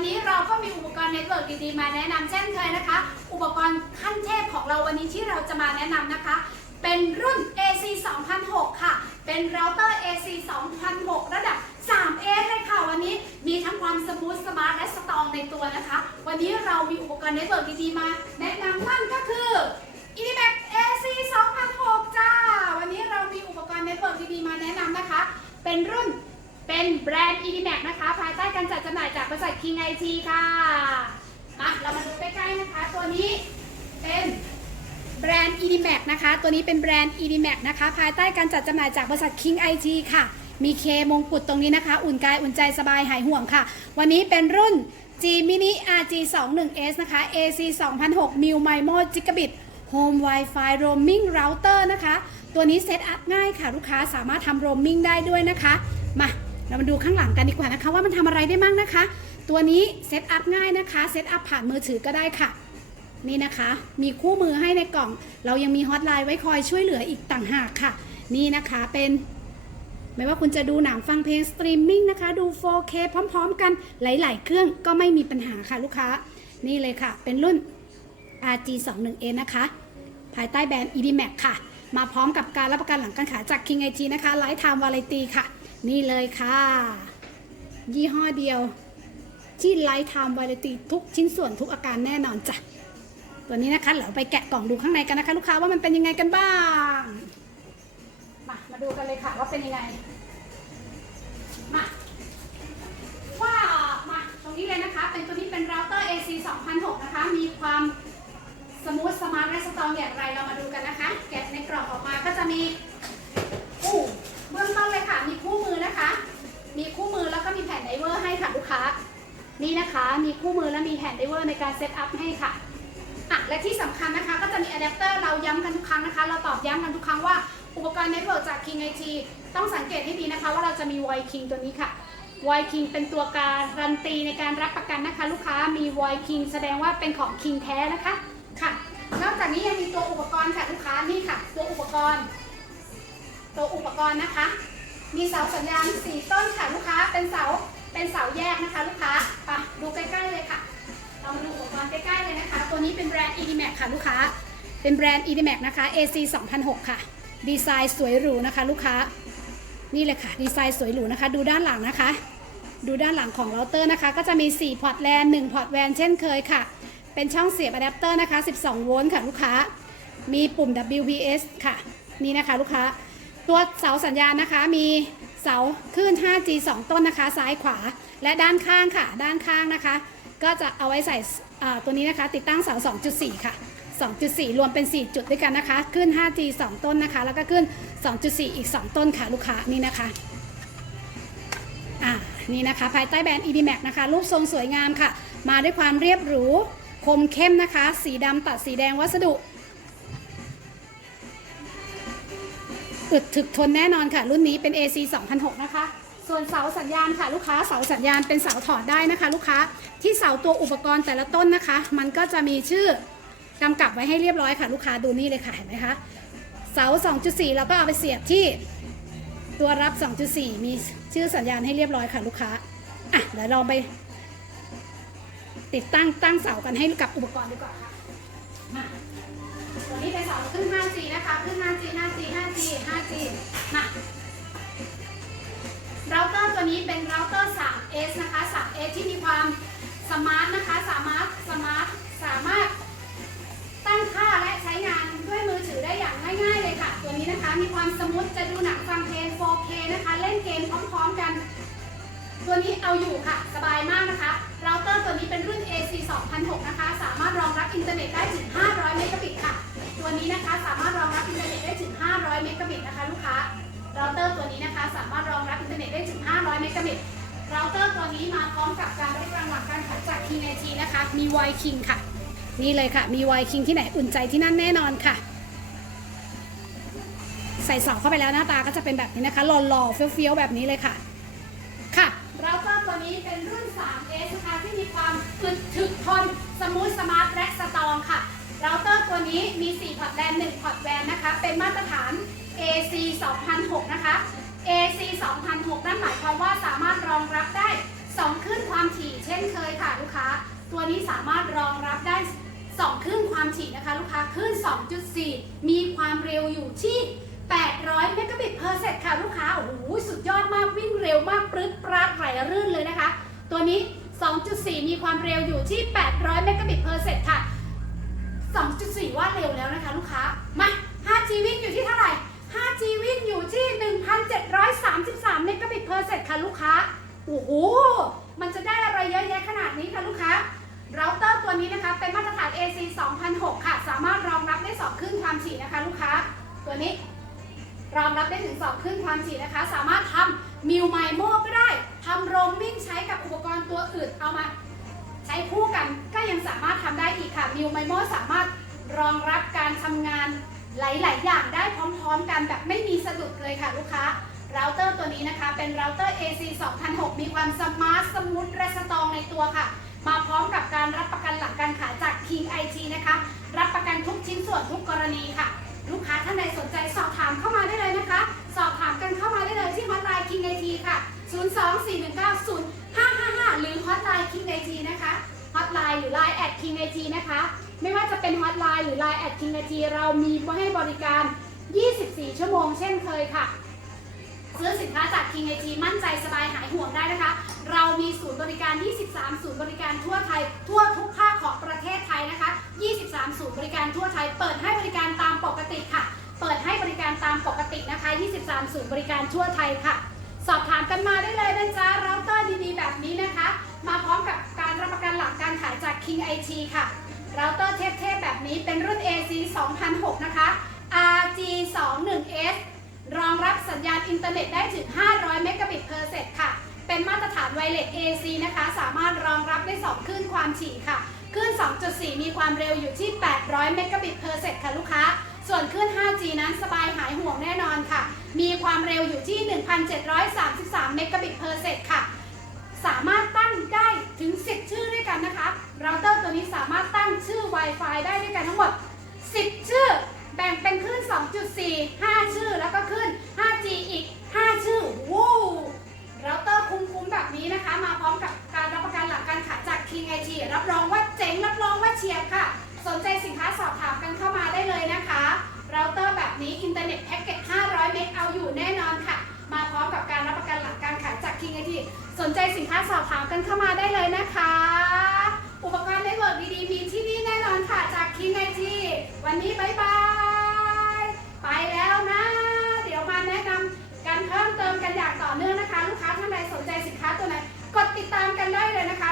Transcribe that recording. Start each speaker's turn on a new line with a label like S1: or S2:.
S1: วันนี้เราเขามีอุปกรณ์ Network ดีๆมาแนะนำเช่นเคยนะคะ อุปกรณ์ขั้นเทพของเราวันนี้ที่เราจะมาแนะนำนะคะ เป็นรุ่น AC 2006ค่ะ เป็นเราเตอร์ AC 2006 ระดับ 3S เลยค่ะ วันนี้มีทั้งความสมูทสมาร์ทและสตรองในตัวนะคะ วันนี้เรามีอุปกรณ์เน็ตเวิร์กดีๆมา แนะนำนั่นก็คือ e d m a x AC 2006จ้า วันนี้เรามีอุปกรณ์เน็ตเวิร์กดีๆมาแนะนำนะคะ เป็นรุ่น เป็นแบรนด์ e d m a x นะคะ ภายใต้การจัดจำหน่ายจากบริษัท King IT ค่ะมาเรามาดูใกล้ๆนะคะ ตัวนี้เป็นแบรนด์ e d m a x นะคะ ตัวนี้เป็นแบรนด์ e d m a x นะคะ ภายใต้การจัดจำหน่ายจากบริษัท King IT ค่ะ มีเคมงกุฎตรงนี้นะคะ อุ่นกายอุ่นใจสบายหายห่วงค่ะ วันนี้เป็นรุ่น G Mini RG 2 1 S นะคะ AC 2006 New MIMO Gigabit Home Wi-Fi Roaming Router นะคะ ตัวนี้เซตอัพง่ายค่ะ ลูกค้าสามารถทำ roaming ได้ด้วยนะคะ มา เรามาดูข้างหลังกันดีกว่านะคะ ว่ามันทำอะไรได้มั่งนะคะ ตัวนี้เซตอัพง่ายนะคะเซตอัพผ่านมือถือก็ได้ค่ะ นี่นะคะ มีคู่มือให้ในกล่อง เรายังมีฮอตไลน์ไว้คอยช่วยเหลืออีกต่างหากค่ะ นี่นะคะเป็นไม่ว่าคุณจะดูหนังฟังเพลงสตรีมมิ่งนะคะ ดู 4K พร้อม ๆ กันหลาย ๆ เครื่องก็ไม่มีปัญหาค่ะลูกค้า นี่เลยค่ะ เป็นรุ่น RG21A นะคะ ภายใต้แบรนด์ EDMAX ค่ะ มาพร้อมกับการรับประกันหลังการขายจาก King IT นะคะ Lifetime Warranty ค่ะ นี่เลยค่ะ ยี่ห้อเดียว ที่ Lifetime Warranty ทุกชิ้นส่วนทุกอาการแน่นอนจ้ะ ตัวนี้นะคะเราไปแกะกล่องดูข้างในกันนะคะ ลูกค้าว่ามันเป็นยังไงกันบ้าง มา มาดูกันเลยค่ะว่าเป็นยังไง มาว้ามา ตรงนี้เลยนะคะ เป็นตัวนี้เป็นเราเตอร์ AC 2006นะคะ มีความสมูทสมาร์ทและสตรองอย่างไรเรามาดูกันนะคะ แกะในกล่องออกมาก็จะมี เราตอบย้ำกันทุกครั้งว่าอุปกรณ์เน็ตเวิร์กจาก King IT ต้องสังเกตให้ดีนะคะ ว่าเราจะมี Void King ตัวนี้ค่ะ Void King เป็นตัวการันตีในการรับประกันนะคะ ลูกค้ามี Void King แสดงว่าเป็นของ King แท้นะคะค่ะนอกจากนี้ยังมีตัวอุปกรณ์ค่ะลูกค้านี่ค่ะ ตัวอุปกรณ์ ตัวอุปกรณ์นะคะ มีเสาสัญญาณ4ต้นค่ะลูกค้าเป็นเสาเป็นเสาแยกนะคะ ลูกค้าไปดูใกล้ๆเลยค่ะเรามาดูอุปกรณ์ใกล้ๆเลยนะคะ ตัวนี้เป็นแบรนด์ EDMAX ค่ะลูกค้า เป็นแบรนด์ EDMAX นะคะ AC 2006 ค่ะ ดีไซน์สวยหรูนะคะลูกค้า นี่เลยค่ะ ดีไซน์สวยหรูนะคะ ดูด้านหลังนะคะ ดูด้านหลังของเราเตอร์นะคะ ก็จะมี 4 พอร์ตแลน1พอร์ตแวนเช่นเคยค่ะ เป็นช่องเสียบอะแดปเตอร์นะคะ 12 โวลต์ค่ะลูกค้า มีปุ่ม WPS ค่ะ นี่นะคะลูกค้า ตัวเสาสัญญาณนะคะ มีเสาคลื่น 5G 2 ต้นนะคะ ซ้ายขวา และด้านข้างค่ะ ด้านข้างนะคะ ก็จะเอาไว้ใส่ตัวนี้นะคะ ติดตั้งเสา 2.4 ค่ะ 2.4 รวมเป็น 4 จุดด้วยกันนะคะ ขึ้น 5G 2 ต้นนะคะ แล้วก็ขึ้น 2.4 อีก 2 ต้นค่ะลูกค้านี่นะคะอ่านี่นะคะ ภายใต้แบรนด์ EDMAX นะคะ รูปทรงสวยงามค่ะ มาด้วยความเรียบหรู คมเข้มนะคะ สีดำตัดสีแดงวัสดุอึดถึกทนแน่นอนค่ะ รุ่นนี้เป็น AC 2006 นะคะ ส่วนเสาสัญญาณค่ะ ลูกค้าเสาสัญญาณเป็นเสาถอดได้นะคะ ลูกค้าที่เสาตัวอุปกรณ์แต่ละต้นนะคะ มันก็จะมีชื่อ กำกับไว้ให้เรียบร้อยค่ะลูกค้าดูนี่เลยค่ะเห็นไหมคะเสา 2.4 เราก็เอาไปเสียบที่ตัวรับ 2.4 มีชื่อสัญญาณให้เรียบร้อยค่ะลูกค้าอะเดี๋ยวลองไป ติดตั้งตั้งเสากันให้กับอุปกรณ์ดีกว่าค่ะมาตัวนี้เป็นเสาขึ้น 5G นะคะขึ้น 5G 5G 5G 5G มาเราเตอร์ตัวนี้เป็นเราเตอร์ 3S นะคะ 3S ที่มีความสมาร์ทนะคะสามารถ มีความสมูทจะดูหนังฟังเพลง 4K นะคะ เล่นเกมพร้อมๆกัน ตัวนี้เอาอยู่ค่ะ สบายมากนะคะเราเตอร์ตัวนี้เป็นรุ่น AC 2006นะคะ สามารถรองรับอินเทอร์เน็ตได้ถึง 500 เมกะบิตค่ะ ตัวนี้นะคะสามารถรองรับอินเทอร์เน็ตได้ถึง 500 เมกะบิตนะคะลูกค้าเราเตอร์ตัวนี้นะคะสามารถรองรับอินเทอร์เน็ตได้ถึง 500 เมกะบิตเราเตอร์ตัวนี้มาพร้อมกับการได้รางวัลการขายจาก King IT นะคะ มี Y King ค่ะ นี่เลยค่ะ มี Y King ที่ไหนอุ่นใจที่นั่นแน่นอนค่ะ ใส่สองเข้าไปแล้วหน้าตาก็จะเป็นแบบนี้นะคะหล่อๆเฟี้ยวๆแบบนี้เลยค่ะ ค่ะเราเตอร์ตัวนี้เป็นรุ่น 3S นะคะที่มีความอึดถึกทนสมูทสมาร์ทและสตรองค่ะเราเตอร์ตัวนี้มี 4 พอร์ตแลน1พอร์ตแวนนะคะ เป็นมาตรฐาน AC 2006 นะคะ AC 2006 นั่นหมายความว่าสามารถรองรับได้ 2 คลื่นความถี่เช่นเคยค่ะลูกค้า ตัวนี้สามารถรองรับได้ 2 คลื่นความถี่นะคะ ลูกค้าคลื่น 2.4 มีความเร็วอยู่ที่ 800 เมกะบิตเพอร์เซกค่ะลูกค้า โอ้โห สุดยอดมากวิ่งเร็วมากปรึ๊ดปราดไหลรื่นเลยนะคะ ตัวนี้ 2.4 มีความเร็วอยู่ที่ 800 เมกะบิตเพอร์เซกค่ะ 2.4 ว่าเร็วแล้วนะคะลูกค้า มา 5G วิ่งอยู่ที่เท่าไหร่ 5G วิ่งอยู่ที่ 1,733 เมกะบิตเพอร์เซกค่ะลูกค้า โอ้โห มันจะได้อะไรเยอะแยะขนาดนี้ค่ะลูกค้าเราเตอร์ตัวนี้นะคะเป็นมาตรฐาน AC 2006 ค่ะ สามารถรองรับได้ 2 คลื่นความถี่นะคะลูกค้า ตัวนี้ รองรับได้ถึง2คลื่นความถี่นะคะ สามารถทำมิวไมโมก็ได้ทำโรมมิ่งใช้กับอุปกรณ์ตัวอื่นเอามาใช้คู่กันก็ยังสามารถทำได้อีกค่ะมิวไมโมสามารถรองรับการทำงานหลาย ๆ อย่างได้พร้อม ๆ กันแบบไม่มีสะดุดเลยค่ะลูกค้าเราเตอร์ตัวนี้นะคะ เป็นเราเตอร์ AC 2006 มีความสมาร์ทสมูทและสตองในตัวค่ะ มาพร้อมกับการรับประกันหลังการขายจาก King IT นะคะ รับประกันทุกชิ้นส่วนทุกกรณีค่ะ ลูกค้าท่านใดสนใจสอบ 024190555 หรือฮอตไลน์ King IT นะคะฮอตไลน์หรือ Line แอด King IT นะคะ ไม่ว่าจะเป็นฮอตไลน์หรือ Line แอด King IT เรามีให้บริการ 24 ชั่วโมงเช่นเคยค่ะ ซื้อสินค้าจาก King IT มั่นใจสบายหายห่วงได้นะคะ เรามีศูนย์บริการ 23 ศูนย์บริการทั่วไทย ทั่วทุกภาคของประเทศไทยนะคะ 23 ศูนย์บริการทั่วไทย เปิดให้บริการตามปกติค่ะ เปิดให้บริการตามปกตินะคะ 23 ศูนย์บริการทั่วไทยค่ะ สอบถามกันมาได้เลยนะจ๊ะเราเตอร์ดีๆแบบนี้นะคะ มาพร้อมกับการรับประกันหลังการขายจาก King IT ค่ะเราเตอร์เทพๆแบบนี้เป็นรุ่น AC 2006 นะคะ RG 21S รองรับสัญญาณอินเทอร์เน็ตได้ถึง 500 เมกะบิตเพอร์เซกค่ะ เป็นมาตรฐานไวเลส AC นะคะ สามารถรองรับได้ 2 คลื่นความถี่ค่ะ คลื่น 2.4 มีความเร็วอยู่ที่ 800 เมกะบิตเพอร์เซกค่ะลูกค้า ส่วนคลื่น 5G นั้นสบายหายห่วงแน่นอนค่ะ มีความเร็วอยู่ที่ 1,733 เมกะบิตเพอร์เซกค่ะ สามารถตั้งได้ถึง 10 ชื่อด้วยกันนะคะ เราเตอร์ตัวนี้สามารถตั้งชื่อ Wi-Fi ได้ด้วยกันทั้งหมด 10 ชื่อ แบ่งเป็นคลื่น 2.4 5 ชื่อ แล้วก็คลื่น 5G อีก 5 ชื่อวู้เราเตอร์คุ้มๆแบบนี้นะคะ มาพร้อมกับการรับประกันหลักการขายจาก King IT รับรองว่าเจ๋ง รับรองว่าเฉียบค่ะ สนใจ อินเทอร์เน็ตแพ็กเกจ 500 เมกเอาอยู่แน่นอนค่ะ มาพร้อมกับการรับประกันหลักการขายจาก King IT สนใจสินค้าสอบถามกันเข้ามาได้เลยนะคะ อุปกรณ์เน็ตเวิร์กดีๆมีที่นี่แน่นอนค่ะจาก King IT วันนี้บายบาย ไปแล้วนะ เดี๋ยวมาแนะนำกันเพิ่มเติมกันอย่างต่อเนื่องนะคะ ลูกค้าท่านใดสนใจสินค้าตัวไหนกดติดตามกันได้เลยนะคะ